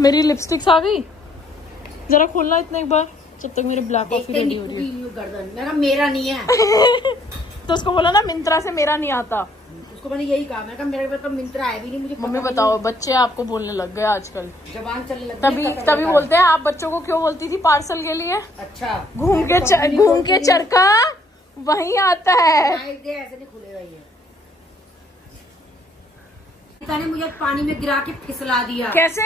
मेरी लिपस्टिक्स आ गई, जरा खोलना इतना एक बार, जब तक मेरे ब्लैक कॉफी रेडी हो रही है। मेरा नहीं है तो उसको बोला ना मिंत्रा से मेरा नहीं आता। उसको मैंने यही कहा, मैंने कहा मेरे पास तो मिंत्रा है भी नहीं मुझे। मम्मी बताओ, बच्चे आपको बोलने लग गए आजकल, जबान चलने लग गई। तभी बोलते हैं। आप बच्चों को क्यों बोलती थी पार्सल के लिए? अच्छा, घूम के चरखा वहीं आता है। ऐसे नहीं खुलेगा ये। ने मुझे पानी में गिरा के फिसला दिया। कैसे?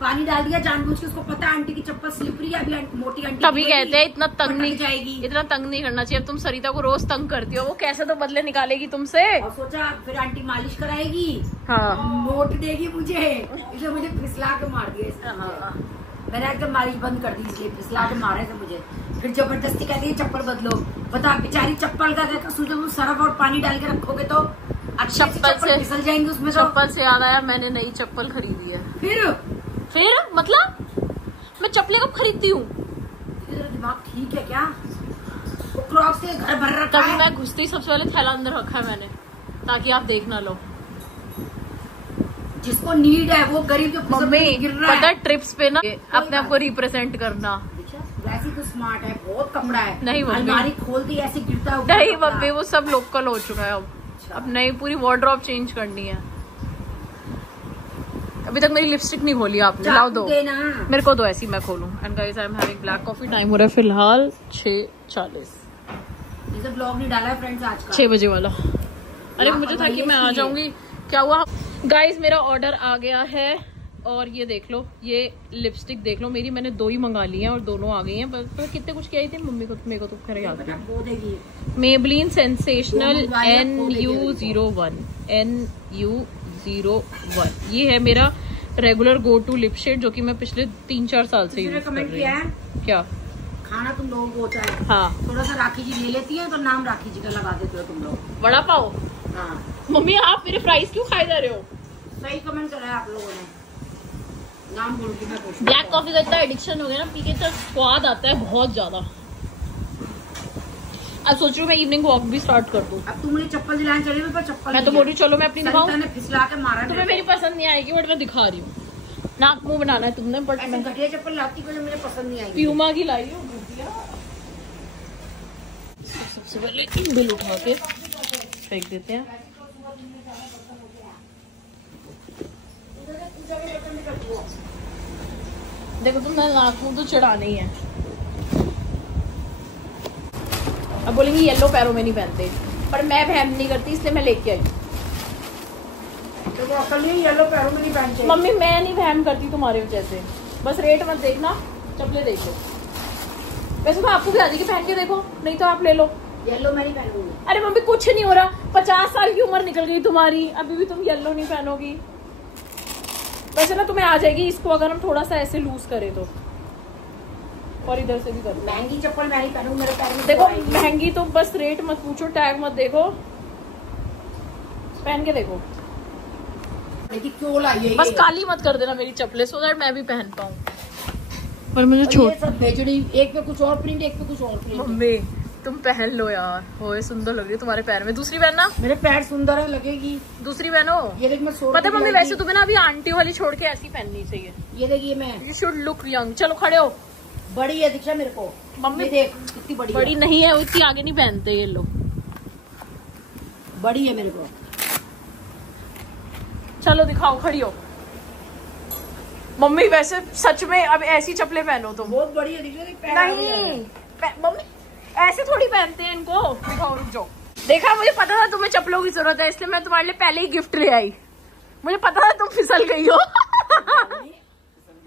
पानी डाल दिया जानबूझ के, उसको पता आंटी की चप्पल स्लिपरी है, अभी मोटी आंटी तभी कहते हैं इतना तंग नहीं जाएगी, इतना तंग नहीं करना चाहिए। अब तुम सरिता को रोज तंग करती हो, वो कैसे तो बदले निकालेगी तुमसे। और सोचा फिर आंटी मालिश कराएगी, हाँ, नोट देगी मुझे, इसलिए मुझे फिसला के मार दिया। हाँ। मैंने एकदम मालिश बंद कर दी, इसलिए फिसला के मारे थे मुझे। फिर जबरदस्ती कहती है चप्पल बदलो। बता बेचारी चप्पल का देखो, सोचो सरफ और पानी डाल के रखोगे तो चप्पल से फिसल जाएंगे उसमें। चप्पल से याद आया, मैंने नई चप्पल खरीदी है। फिर मतलब मैं चप्पलें कब खरीदती हूँ? दिमाग ठीक है क्या? वो क्रॉक्स से घर भर रखा है। मैं घुसते ही सबसे पहले थैला अंदर रखा है मैंने, ताकि आप देख ना लो। जिसको नीड है वो गरीब जो मम्मी पता है ट्रिप्स पे ना अपने आप को रिप्रेजेंट करना। वैसे तो स्मार्ट है, बहुत कपड़ा है। नहीं अलमारी खोलती ऐसे गिरता है। नहीं मम्मी, वो सब लोकल हो चुका है अब नई पूरी वार्डरोब चेंज करनी है। अभी तक मेरी लिपस्टिक नहीं खोली आपने, लाओ दो मेरे को, दो ऐसी मैं खोलूं। And guys I am having black coffee. Time हो रहा है फिलहाल 6:40। जैसे ब्लॉग नहीं डाला है फ्रेंड्स आज का, 6 बजे वाला। अरे मुझे था कि मैं आ जाऊंगी, क्या हुआ गाइस, मेरा ऑर्डर आ गया है। और ये देख लो, ये लिपस्टिक देख लो मेरी, मैंने 2 ही मंगा ली हैं और दोनों आ गई हैं। बस कितने कुछ किया थी मम्मी को, मेरे को तो खैर याद नहीं। मेबलिन सेंसेशनल NU01 NU01, ये है मेरा regular go to lip shade, जो कि मैं पिछले 3-4 साल से यूज कर रही हूँ। क्या खाना तुम लोगों को होता है? हाँ, थोड़ा सा राखी जी ले लेती है तो नाम राखी जी का लगा देते हो तुम लोग। वड़ा पाव। हाँ मम्मी, आप मेरे फ्राइज क्यों खाए जा रहे हो? सही कमेंट करा है आप लोगों ने, नाम बोल के मैं पूछ। ब्लैक कॉफी का इतना एडिक्शन हो गया ना, पी के इतना स्वाद आता है बहुत ज्यादा। अब सोच रही हूँ मैं इवनिंग वॉक भी स्टार्ट कर दूँ। अब तुम मुझे चप्पल दिलाने चले, मेरे पास चप्पल मैं तो बोल रही हूँ चलो मैं अपनी दिखाऊं। फिसला के मारा, तुम्हें मेरी पसंद नहीं आएगी बट मैं दिखा रही हूँ। नाक मुंह बनाना है तुमने, बट मैं घटिया चप्पल लाती को मुझे पसंद नहीं आई। प्यूमा की लाई हूँ। सबसे पहले बिल उठा के फेंक देते हैं। देखो तुमने नाक मुंह तो चढ़ाना ही है। अब बोलेंगे येलो पैरों में नहीं पहनते, पर मैं वहम नहीं करती इसलिए मैं लेके आई। तो अकल नहीं, येलो पैरों में नहीं पहनते। मम्मी मैं नहीं वहम करती तुम्हारे वजह से, बस रेट मत देखना, चप्पलें देखो। वैसे तो आपको भी आ जाएगी, पहन के देखो, नहीं तो आप ले लो। येलो मैं नहीं पहनूंगी। अरे मम्मी कुछ नहीं हो रहा, 50 साल की उम्र निकल गई तुम्हारी, अभी भी तुम येलो नहीं पहनोगी। वैसे ना तुम्हें आ जाएगी इसको, अगर हम थोड़ा सा ऐसे लूज करें तो, और इधर से भी करो। महंगी चप्पल मैं नहीं पहनूंगी, मेरे पैर में देखो महंगी तो बस रेट मत पूछो, टैग मत देखो, पहन के देखो। क्यों लाई है? बस काली मत कर देना मेरी चप्पलें, सो दैट मैं भी पहन पाऊँ। पर मुझे छोड़ सब भेजड़ी, एक पे कुछ और प्रिंट, एक पे कुछ और प्रिंट। मम्मी तुम पहन लो यार, होए सुंदर लग रही है तुम्हारे पैर में। दूसरी पहनना। मेरे पैर सुंदर है, लगेगी। दूसरी पहनो। ये देख मैं पता है मम्मी, वैसे तुम्हें ना अभी आंटी वाली छोड़ के ऐसी पहननी चाहिए। ये देखिए मैं, यू शुड लुक यंग। चलो खड़े हो। बड़ी है दीक्षा मेरे को। मम्मी देख इतनी बड़ी बड़ी नहीं है, इतनी आगे नहीं पहनते ये लोग। बड़ी है मेरे को। चलो दिखाओ, खड़ी हो। मम्मी वैसे सच में अब ऐसी चप्पलें पहनो तो बहुत बड़ी है दीक्षा। नहीं मम्मी ऐसे थोड़ी पहनते हैं इनको। दिखाओ, रुक जाओ। देखा, मुझे पता था तुम्हें चप्पलों की जरूरत है, इसलिए मैं तुम्हारे लिए पहले ही गिफ्ट ले आई। मुझे पता था तुम फिसल गई हो।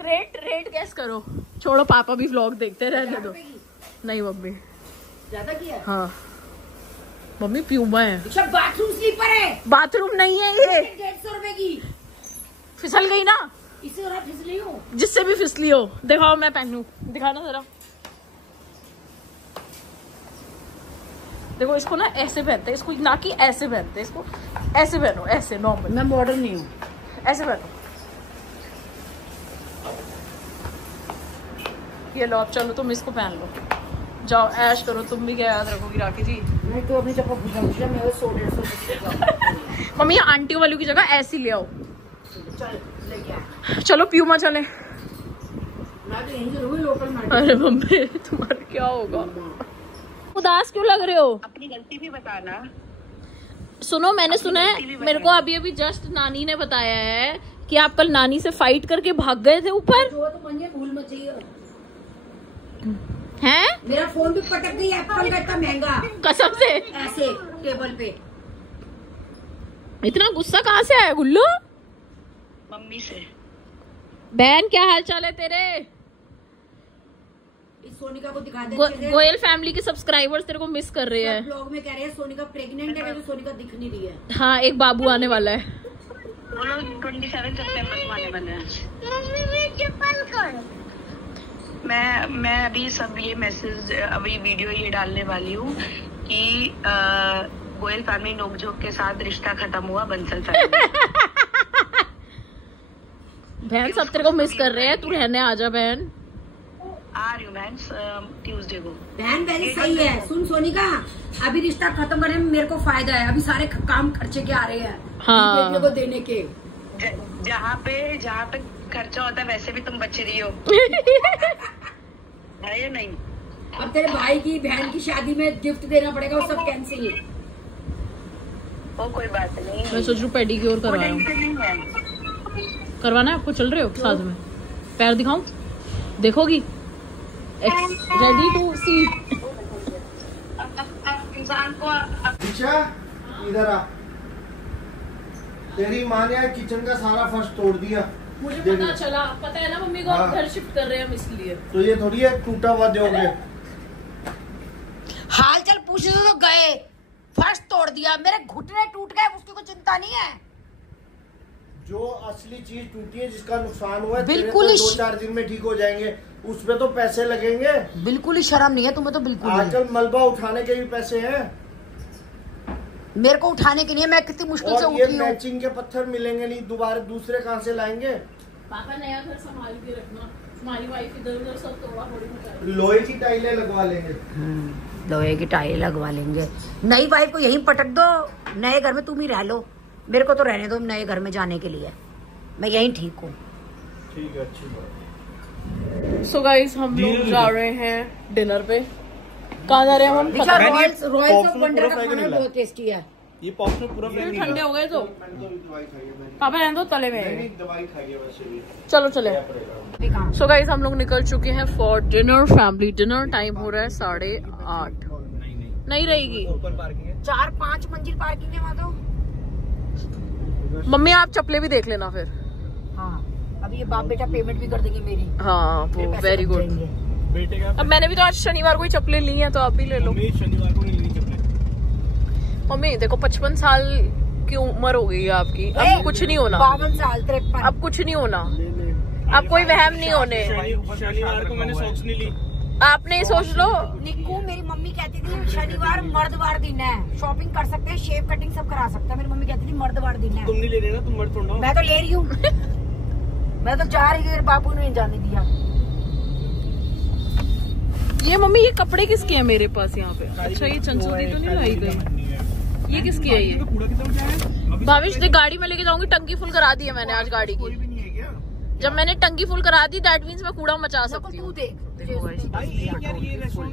रेट गैस करो। छोड़ो, पापा भी व्लॉग देखते रहने दो। नहीं मम्मी ज्यादा किया। हाँ मम्मी प्यूमा है। बाथरूम स्लीपर है। बाथरूम नहीं है ये। 150 रुपए की। फिसल गई ना, इससे और फिसली हूँ। जिससे भी फिसली हो। दिखाओ मैं पहनूं, दिखाना जरा। देखो इसको ना ऐसे पहनते हैं, इसको ना कि ऐसे पहनते हैं, इसको ऐसे पहनो, ऐसे नॉर्मल। मैं मॉडर्न नहीं हूँ, ऐसे पहनो। ये लो, अब चलो तुम इसको पहन लो, जाओ ऐश करो। तुम भी क्या याद रखोगी राखी जी? मैं तो अपनी चप्पल भूल मेरे 100-150। मम्मी आंटियों वालों की जगह ऐसी ले आओ। चल लेके क्या चलो प्यूमा चले। मैं तो यहीं से रहूंगी लोकल मार्केट। अरे मम्मी तुम्हारा क्या होगा, उदास क्यों लग रहे हो? अपनी गलती भी बताना। सुनो, मैंने सुना है, मेरे को अभी अभी जस्ट नानी ने बताया है कि आप कल नानी से फाइट करके भाग गए थे ऊपर। जो तो मंजे भूल मत जाइए। हैं? मेरा फोन भी पटक गई, एप्पल का इतना महंगा, कसम से? ऐसे टेबल पे। इतना गुस्सा कहाँ से आया गुल्लू? मम्मी से। बहन क्या हाल चाल है तेरे? इस सोनिका को दिखा दे। गोयल फैमिली के सब्सक्राइबर्स तेरे को मिस कर रहे हैं। ब्लॉग में कह रहे हैं सोनिका प्रेग्नेंट है, तो सोनिका दिख नहीं रही है। हाँ, एक बाबू आने वाला है। वो लोग 27 सितंबर को आने वाले हैं। मैं अभी सब ये मैसेज, अभी वीडियो ये डालने वाली हूँ कि गोयल फैमिली नोकझोंक के साथ रिश्ता खत्म हुआ बंसल फैमिली। बहन सब तेरे को मिस कर रहे हैं, तू रहने आ जा बहन। आ रही हूँ बहन ट्यूसडे को। बहन वैसे सही है। सुन सोनिका, अभी रिश्ता खत्म करने में मेरे को फायदा है, अभी सारे काम खर्चे के आ रहे हैं। हाँ। बेटियों को देने के। जहाँ पे खर्चा होता है वैसे भी तुम बच रही हो। है या नहीं? अब तेरे भाई की बहन की शादी में गिफ्ट देना पड़ेगा, वो सब कैंसिल है। वो कोई बात नहीं। मैं सोच रही हूँ पेडिक्योर करवाऊँ। करवाना है आपको? चल रहे हो साथ में? पैर दिखाऊं? देखोगी? रेडी टू सी। इंसान को इधर आ। तेरी माँ ने किचन का सारा फर्श तोड़ दिया। मुझे पता चला, पता है ना मम्मी को, हाँ। घर शिफ्ट कर रहे हैं हम इसलिए। तो ये थोड़ी है टूटा हुआ दोगे। हाल चाल पूछने तो गए, फर्श तोड़ दिया, मेरे घुटने टूट गए, उसकी कोई चिंता नहीं है। जो असली चीज टूटी है, जिसका नुकसान हुआ है, बिल्कुल तेरे तो 2-4 दिन में ठीक हो जाएंगे, उसमें तो पैसे लगेंगे। बिल्कुल ही शर्म नहीं है तुम्हें तो, बिल्कुल ही। आजकल मलबा उठाने के भी पैसे हैं। मेरे को उठाने के लिए मैं कितनी मुश्किल से और ये उठी हूँ। मैचिंग के पत्थर मिलेंगे नहीं, दोबारा दूसरे कहाँ से लाएंगे? पापा नया घर संभाल के रखना, तुम्हारी वाइफ इधर उधर सब तोड़ा फोड़ी मचा। लोहे की टाइलें लगवा लेंगे। लोहे की टाइलें लगवा लेंगे। नई वाइफ को यहीं पटक दो, नए घर में तुम ही रह लो, मेरे को तो रहने दो नए घर में जाने के लिए, मैं यहीं ठीक हूँ। ठीक है, अच्छी बात। सो गाइस हम लोग जा रहे हैं डिनर पे। कहाँ जा रहे हैं हम? पता नहीं। रॉयल्स ऑफ वंडर का खाना बहुत टेस्टी है। ये पॉप्स में पूरा फिर ठंडे हो गए तो दवाई खाई है पापा रहने दो, तले में मैंने। दवाई खाई है वैसे भी। चलो चले। सो गाइस हम लोग निकल चुके हैं for dinner, family dinner. Time हो रहा है 8:30। नहीं रहेगी, 4-5 मंजिल पार्किंग है वहाँ तो। मम्मी आप चप्पलें भी देख लेना फिर। हाँ, अभी ये बाप बेटा पेमेंट भी कर देंगे मेरी। हाँ वो वेरी गुड। बेटे का अब मैंने भी तो आज शनिवार को ही चप्पलें ली हैं, तो आप भी ले लो। शनिवार को नहीं लेनी चप्पलें। मम्मी देखो 55 साल की उम्र हो गई है आपकी, अब कुछ नहीं होना। 52 साल 53। अब कुछ नहीं होना, अब कोई वहम नहीं होने। शनिवार को मैंने सॉक्स नहीं ली। आपने ही सोच लो। निक्कू मेरी मम्मी कहती थी शनिवार मर्दवार दिन है, शॉपिंग कर सकते हैं, शेव कटिंग सब करा सकते हैं। मेरी मम्मी कहती थी मर्दवार दिन है। तुम नहीं ले रहे ना, तुम मर्द थोड़ा। मैं तो ले रही हूँ। मैं तो जा रही हूँ, बापू ने जाने दिया। ये मम्मी ये कपड़े किसके हैं मेरे पास यहाँ पे? अच्छा ये चंचल दी तो नहीं लाई गई? ये किसकी है? ये भाविश देख, गाड़ी में लेके जाऊंगी, टंकी फुल करा दी है मैंने आज गाड़ी की। जब मैंने टंकी फुल करा दी दैट मीन्स मैं कूड़ा मचा सकती हूँ।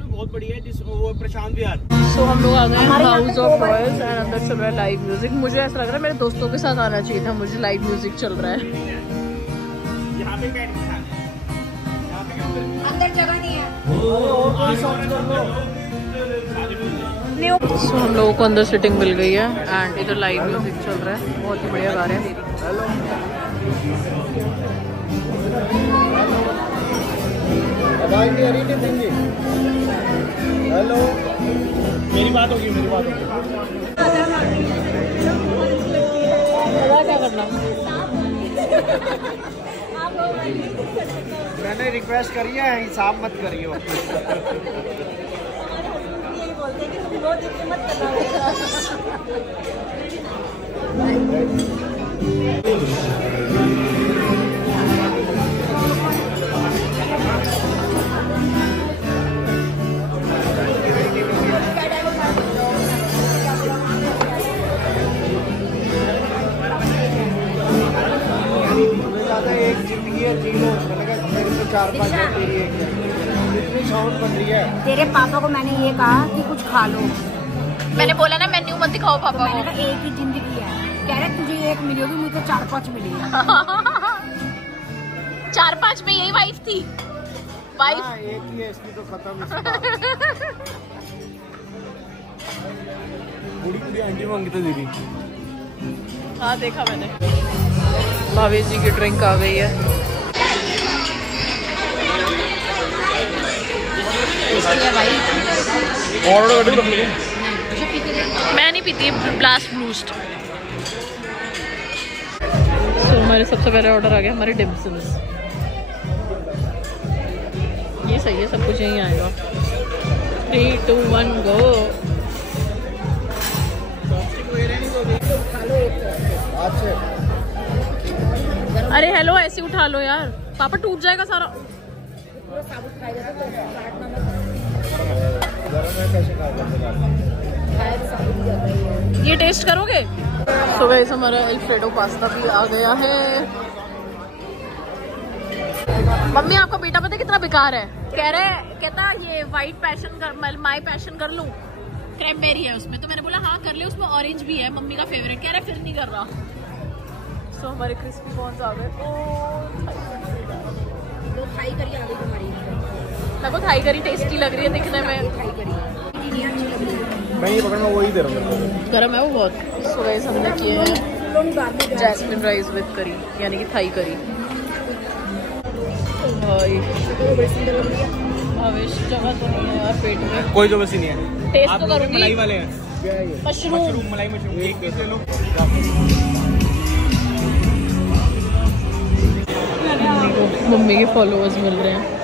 बहुत बढ़िया है, प्रशांत विहार। सो हम लोग आ गए हैं हाउस ऑफ रॉयल्स एंड अंदर चल रहा है लाइव म्यूजिक। मुझे ऐसा लग रहा है मेरे दोस्तों के साथ आना चाहिए था, मुझे लाइव म्यूजिक चल रहा है। यहाँ पे अंदर जगह नहीं है। सो हम लोगों को अंदर सिटिंग मिल गई है एंड इधर लाइव म्यूजिक चल रहा है, बहुत ही बढ़िया गा रहे हैं। हेलो, मेरी बात होगी, मेरी बात होगी। क्या करना? मैंने रिक्वेस्ट करी है, हिसाब मत करियो। ज्यादा मैंने कहा मेरे से 4-5 है, तेरी एक है। इतनी साउंड बन रही है। तेरे पापा को मैंने ये कहा कि कुछ खा लो, मैंने बोला ना मेन्यू मत दिखाओ पापा मैंने को। कहा एक ही जिंदगी है। कह रहे तुझे एक मिली होगी, मुझे 4-5 मिली है। 4-5 में यही वाइफ थी। वाइफ हाँ, एक ही है, इसकी तो खत्म। बूढ़ी बूढ़ी आंटी मांगी तो दीदी। हाँ देखा मैंने। भावेश जी की ड्रिंक आ गई है। मैं नहीं पीती ब्लास्ट बूस्ट। तो हमारे सबसे पहले ऑर्डर आ गया हमारे डिम्सम्स। ये सही है, सब कुछ यहीं आएगा। 3, 2, 1 गो। अरे हेलो, ऐसे उठा लो यार, पापा टूट जाएगा सारा। ये टेस्ट करोगे? तो वैसे हमारा अल्फ्रेडो पास्ता भी आ गया है। मम्मी आपका बेटा पता कितना बेकार है, कहता ये वाइट पैशन कर, माई पैशन कर लूं, क्रैनबेरी है उसमें। तो मैंने बोला हाँ कर ले, उसमें ऑरेंज भी है, मम्मी का फेवरेट। कह रहा फिर नहीं कर रहा। सो हमारे क्रिस्पी कॉर्न्स आ गए। थाई करी आ गई तुम्हारी। मेरे को थाई करी टेस्टी लग रही है दिखने में। मैं ये पकड़ना, वही दे रहा हूँ। गरम है वो बहुत। सो गाइस हमने किए हैं जैस्मिन राइस विद करी, यानी कि थाई करी। भावेश जगह तो नहीं है यार पेट में, कोई जो बसी नहीं है। टेस्ट तो करूंगी। मलाई वाले हैं, मशरूम मलाई मशरूम एक पीस ले लो। मम्मी के फॉलोअर्स मिल रहे हैं।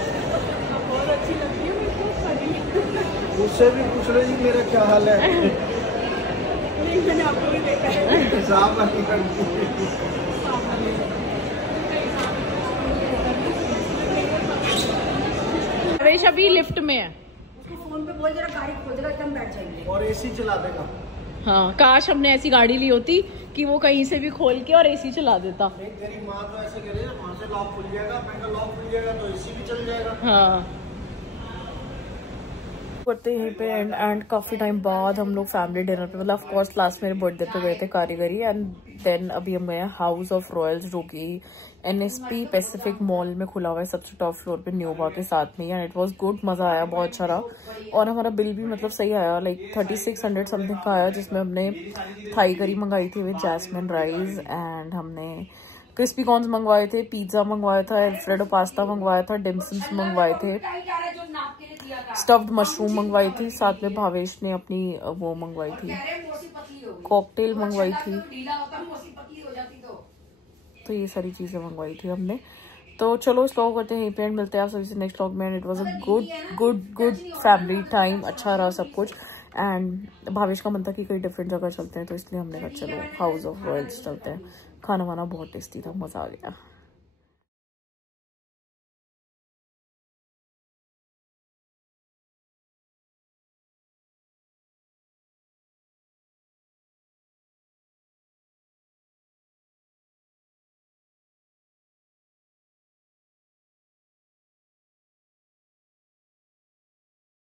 उससे भी पूछ लो जी मेरा क्या हाल है। हिसाब नहीं करती। भावेश अभी लिफ्ट में है। उसके फोन पे बोल जरा गाड़ी खोल देगा, एकदम बैठ जाएंगे। और एसी चला देगा। हाँ काश हमने ऐसी गाड़ी ली होती कि वो कहीं से भी खोल के और एसी चला देता। तेरी माँ तो ऐसे करे, वहाँ से लॉक खुल जाएगा, बैंक का लॉक खुल जाएगा तो एसी भी चल जाएगा। हाँ करते यहीं पे एंड काफी टाइम बाद हम लोग फैमिली डिनर पे, मतलब ऑफ कोर्स लास्ट मेरे बर्थडे पे गए थे कारीगरी, एंड देन अभी हम गए हैं हाउस ऑफ रॉयल्स, जो कि NSP पैसिफिक मॉल में खुला हुआ है सबसे टॉप फ्लोर पे न्यूबा के साथ में। एंड इट वाज गुड, मजा आया, बहुत अच्छा रहा। और हमारा बिल भी मतलब सही आया, लाइक 3600 समथिंग का आया, जिसमें हमने थाई करी मंगाई थी विद जैस्मिन राइस, एंड हमने क्रिस्पी कॉर्न्स मंगवाए थे, पिज्जा मंगवाया था, अल्फ्रेडो पास्ता मंगवाया था, डिम्सम्स मंगवाए थे, स्टफ्ड मशरूम मंगवाई थी, साथ में भावेश ने अपनी वो मंगवाई थी, कॉकटेल मंगवाई थी। तो ये सारी चीजें मंगवाई थी हमने। तो चलो इस व्लॉग करते हैं यहीं पे, मिलते हैं आप सभी से नेक्स्ट व्लॉग में। It was a good family time, अच्छा रहा सब कुछ। एंड भावेश का मन था कि कई डिफरेंट जगह चलते हैं, तो इसलिए हमने कहा चलो हाउस ऑफ रॉयल्स चलते हैं। खाना वाना बहुत टेस्टी था, मजा आ गया।